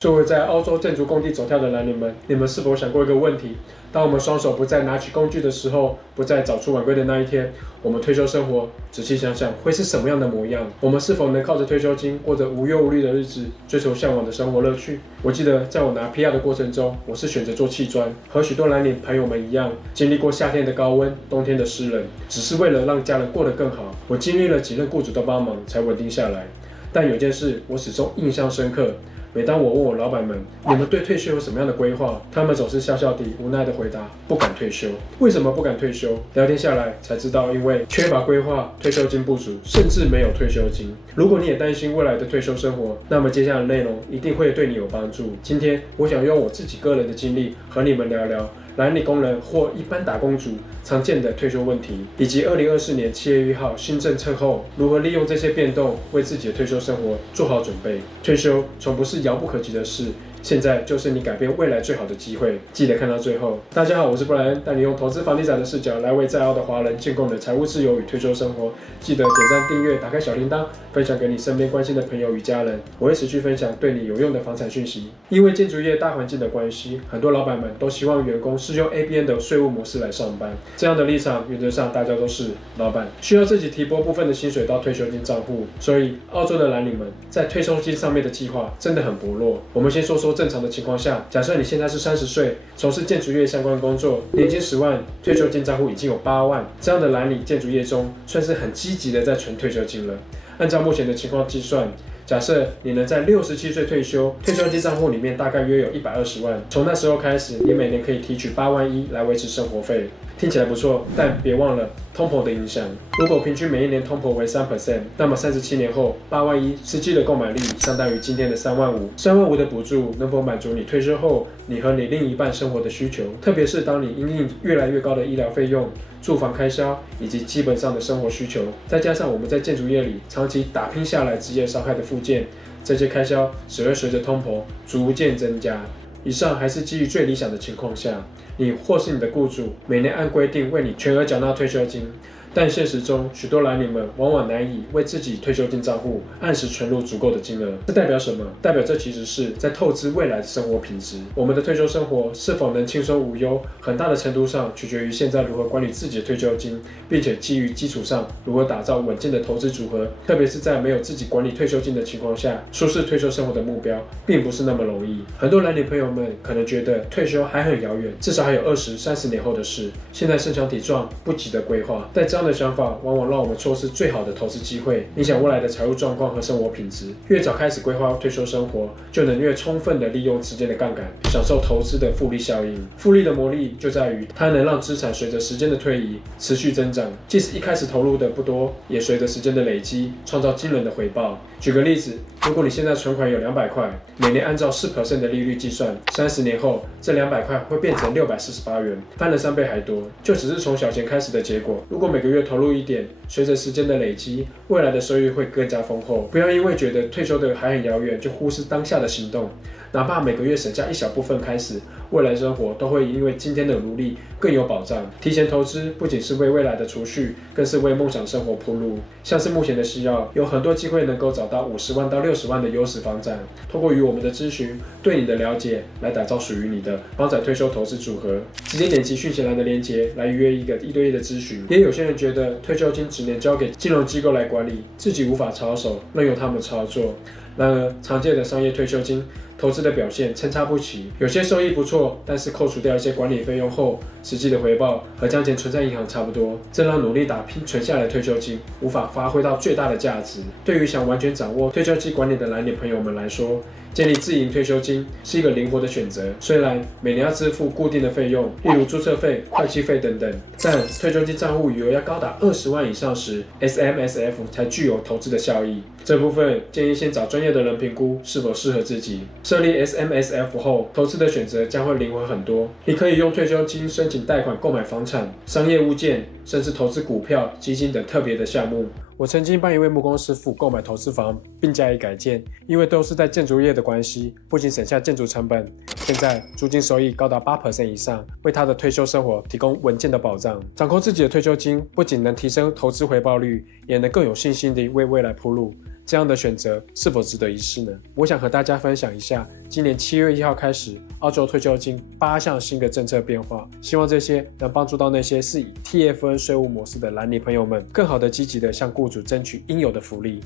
作为在澳洲建筑工地走跳的蓝领们，你们是否想过一个问题：当我们双手不再拿起工具的时候，不再早出晚归的那一天，我们退休生活，仔细想想会是什么样的模样？我们是否能靠着退休金过着无忧无虑的日子，追求向往的生活乐趣？我记得在我拿 PR 的过程中，我是选择做砌砖，和许多蓝领朋友们一样，经历过夏天的高温、冬天的湿冷，只是为了让家人过得更好。我经历了几任雇主的帮忙，才稳定下来。但有件事我始终印象深刻。每当我问我老板们，你们对退休有什么样的规划？他们总是笑笑地无奈地回答，不敢退休。为什么不敢退休？聊天下来才知道，因为缺乏规划，退休金不足，甚至没有退休金。如果你也担心未来的退休生活，那么接下来的内容一定会对你有帮助。今天我想用我自己个人的经历和你们聊聊蓝领工人或一般打工族常见的退休问题，以及2024年7月1号新政策后如何利用这些变动为自己的退休生活做好准备。退休从不是遥不可及的事，现在就是你改变未来最好的机会，记得看到最后。大家好，我是布莱恩，带你用投资房地产的视角来为在澳的华人建构你的财务自由与退休生活。记得点赞、订阅、打开小铃铛，分享给你身边关心的朋友与家人。我会持续分享对你有用的房产讯息。因为建筑业大环境的关系，很多老板们都希望员工是用 ABN 的税务模式来上班。这样的立场，原则上大家都是老板，需要自己提拨部分的薪水到退休金账户，所以澳洲的蓝领们在退休金上面的计划真的很薄弱。我们先说说正常的情况下，假设你现在是30岁，从事建筑业相关工作，年薪10万，退休金账户已经有8万，这样的蓝领建筑业中算是很积极的在存退休金了。按照目前的情况计算，假设你能在67岁退休，退休金账户里面大概约有120万，从那时候开始，你每年可以提取8万1来维持生活费。听起来不错，但别忘了通膨的影响。如果平均每一年通膨为3%，那么37年后8万1实际的购买力相当于今天的3万5。3万5的补助能否满足你退休后你和你另一半生活的需求？特别是当你因应越来越高的医疗费用、住房开销以及基本上的生活需求，再加上我们在建筑业里长期打拼下来职业伤害的附件，这些开销只会随着通膨逐渐增加。以上还是基于最理想的情况下，你或是你的雇主每年按规定为你全额缴纳退休金，但现实中许多蓝领们往往难以为自己退休金账户按时存入足够的金额。这代表什么？代表这其实是在透支未来的生活品质。我们的退休生活是否能轻松无忧，很大的程度上取决于现在如何管理自己的退休金，并且基于基础上如何打造稳健的投资组合。特别是在没有自己管理退休金的情况下，舒适退休生活的目标并不是那么容易。很多蓝领朋友们可能觉得退休还很遥远，至少还有20、30年后的事。现在身强体壮，不急的规划，但这样的想法往往让我们错失最好的投资机会，影响未来的财务状况和生活品质。越早开始规划退休生活，就能越充分的利用时间的杠杆，享受投资的复利效应。复利的魔力就在于它能让资产随着时间的推移持续增长，即使一开始投入的不多，也随着时间的累积创造惊人的回报。举个例子，如果你现在存款有200块，每年按照4% 的利率计算，30年后这200块会变成648元，翻了3倍还多。就只是从小钱开始的结果。如果每个月投入一点，随着时间的累积，未来的收益会更加丰厚。不要因为觉得退休的还很遥远，就忽视当下的行动。哪怕每个月省下一小部分开始，未来生活都会因为今天的努力更有保障。提前投资不仅是为未来的储蓄，更是为梦想生活铺路。像是目前的西澳，有很多机会能够找到50万到60万的优质房产。透过与我们的咨询，对你的了解，来打造属于你的房产退休投资组合。直接点击讯息栏的链接来预约一个1对1的咨询。也有些人觉得退休金只能交给金融机构来管理，自己无法操守，任由他们操作。然而，常见的商业退休金投资的表现参差不齐，有些收益不错，但是扣除掉一些管理费用后，实际的回报和将钱存在银行差不多，这让努力打拼存下来的退休金无法发挥到最大的价值。对于想完全掌握退休金管理的蓝领朋友们来说，建立自营退休金是一个灵活的选择。虽然每年要支付固定的费用，例如注册费、会计费等等，但退休金账户余额要高达20万以上时 ，SMSF 才具有投资的效益。这部分建议先找专业的人评估是否适合自己。设立 SMSF 后，投资的选择将会灵活很多。你可以用退休金申请贷款购买房产、商业物件，甚至投资股票、基金等特别的项目。我曾经帮一位木工师傅购买投资房，并加以改建，因为都是在建筑业的关系，不仅省下建筑成本，现在租金收益高达8% 以上，为他的退休生活提供稳健的保障。掌控自己的退休金，不仅能提升投资回报率，也能更有信心地为未来铺路。这样的选择是否值得一试呢？我想和大家分享一下，今年7月1号开始，澳洲退休金8项新的政策变化，希望这些能帮助到那些是以 TFN 税务模式的蓝领朋友们，更好的积极的向雇主争取应有的福利。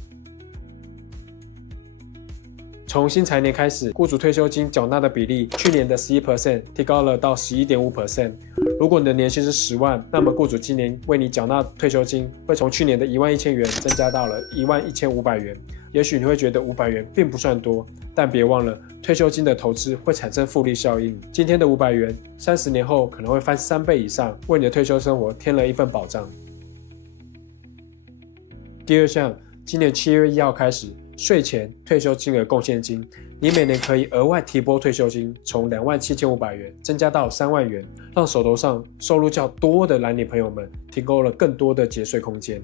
从新财年开始，雇主退休金缴纳的比例，去年的11% 提高了到11.5%。如果你的年薪是10万，那么雇主今年为你缴纳退休金会从去年的11000元增加到了11500元。也许你会觉得500元并不算多，但别忘了退休金的投资会产生复利效应。今天的500元，30年后可能会翻3倍以上，为你的退休生活添了一份保障。第二项，今年7月1号开始，税前退休金额贡献金，你每年可以额外提拨退休金，从27500元增加到3万元，让手头上收入较多的蓝领朋友们提供了更多的节税空间。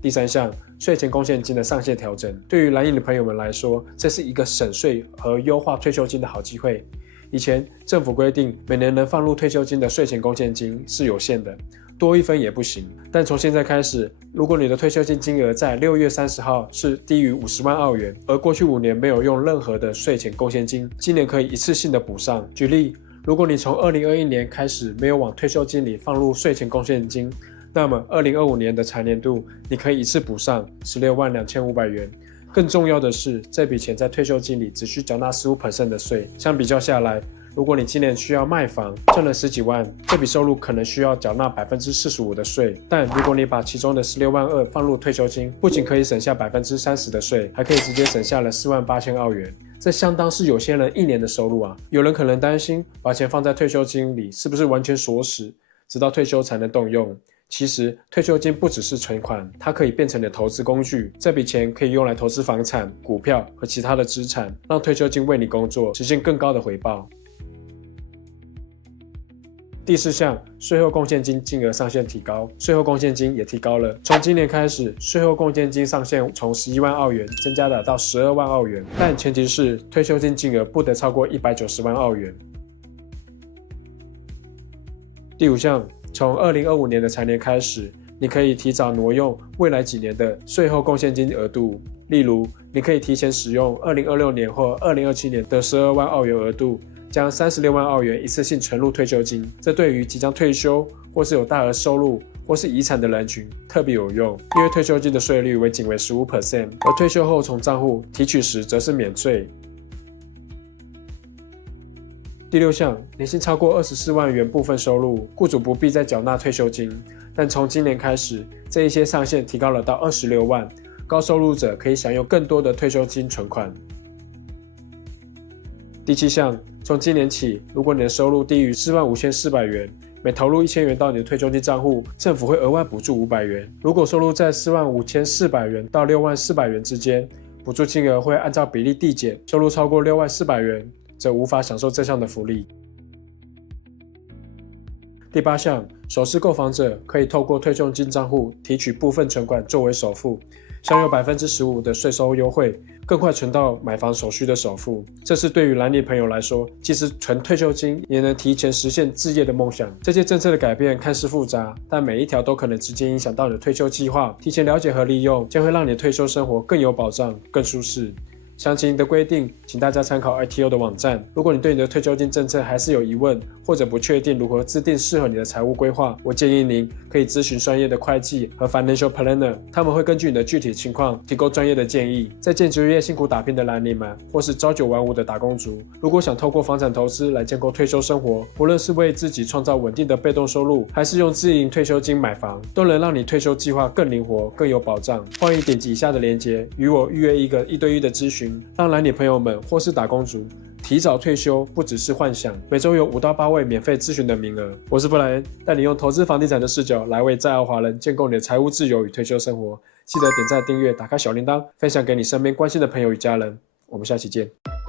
第三项，税前贡献金的上限调整，对于蓝领的朋友们来说，这是一个省税和优化退休金的好机会。以前政府规定每年能放入退休金的税前贡献金是有限的，多1分也不行。但从现在开始，如果你的退休金金额在6月30号是低于50万澳元，而过去5年没有用任何的税前贡献金，今年可以一次性的补上。举例，如果你从2021年开始没有往退休金里放入税前贡献金，那么2025年的财年度你可以一次补上162500元。更重要的是，这笔钱在退休金里只需缴纳15% 的税。相比较下来，如果你今年需要卖房，挣了10几万，这笔收入可能需要缴纳45%的税。但如果你把其中的16万2放入退休金，不仅可以省下30%的税，还可以直接省下了48000澳元。这相当是有些人1年的收入啊！有人可能担心，把钱放在退休金里是不是完全锁死，直到退休才能动用？其实退休金不只是存款，它可以变成你的投资工具。这笔钱可以用来投资房产、股票和其他的资产，让退休金为你工作，实现更高的回报。第4项，税后贡献金金额上限提高，税后贡献金也提高了。从今年开始，税后贡献金上限从11万澳元增加了到12万澳元，但前提是退休金金额不得超过190万澳元。第5项，从2025年的财年开始，你可以提早挪用未来几年的税后贡献金额度。例如，你可以提前使用2026年或2027年的12万澳元额度，将36万澳元一次性存入退休金。这对于即将退休或是有大额收入或是遗产的人群特别有用，因为退休金的税率仅为 15%， 而退休后从账户提取时则是免税。第6项，年薪超过24万元部分收入，雇主不必再缴纳退休金，但从今年开始，这一些上限提高了到26万，高收入者可以享用更多的退休金存款。第7项，从今年起，如果你的收入低于45400元，每投入1000元到你的退休金账户，政府会额外补助500元。如果收入在45400元到64000元之间，补助金额会按照比例递减，收入超过64000元，则无法享受这项的福利。第8项，首次购房者可以透过退休金账户提取部分存款作为首付，享有 15% 的税收优惠，更快存到买房所需的首付。这是对于蓝领朋友来说，即使存退休金也能提前实现置业的梦想。这些政策的改变看似复杂，但每一条都可能直接影响到你的退休计划。提前了解和利用，将会让你的退休生活更有保障、更舒适。详情的规定，请大家参考 ITO 的网站。如果你对你的退休金政策还是有疑问，或者不确定如何制定适合你的财务规划，我建议您可以咨询专业的会计和 Financial Planner， 他们会根据你的具体情况提供专业的建议。在建筑业辛苦打拼的蓝领们，或是朝9晚5的打工族，如果想透过房产投资来建构退休生活，无论是为自己创造稳定的被动收入，还是用自营退休金买房，都能让你退休计划更灵活、更有保障。欢迎点击以下的链接，与我预约一个1对1的咨询。让蓝领朋友们或是打工族提早退休不只是幻想，每周有5到8位免费咨询的名额。我是布莱恩，带你用投资房地产的视角来为在澳华人建构你的财务自由与退休生活。记得点赞、订阅、打开小铃铛，分享给你身边关心的朋友与家人。我们下期见。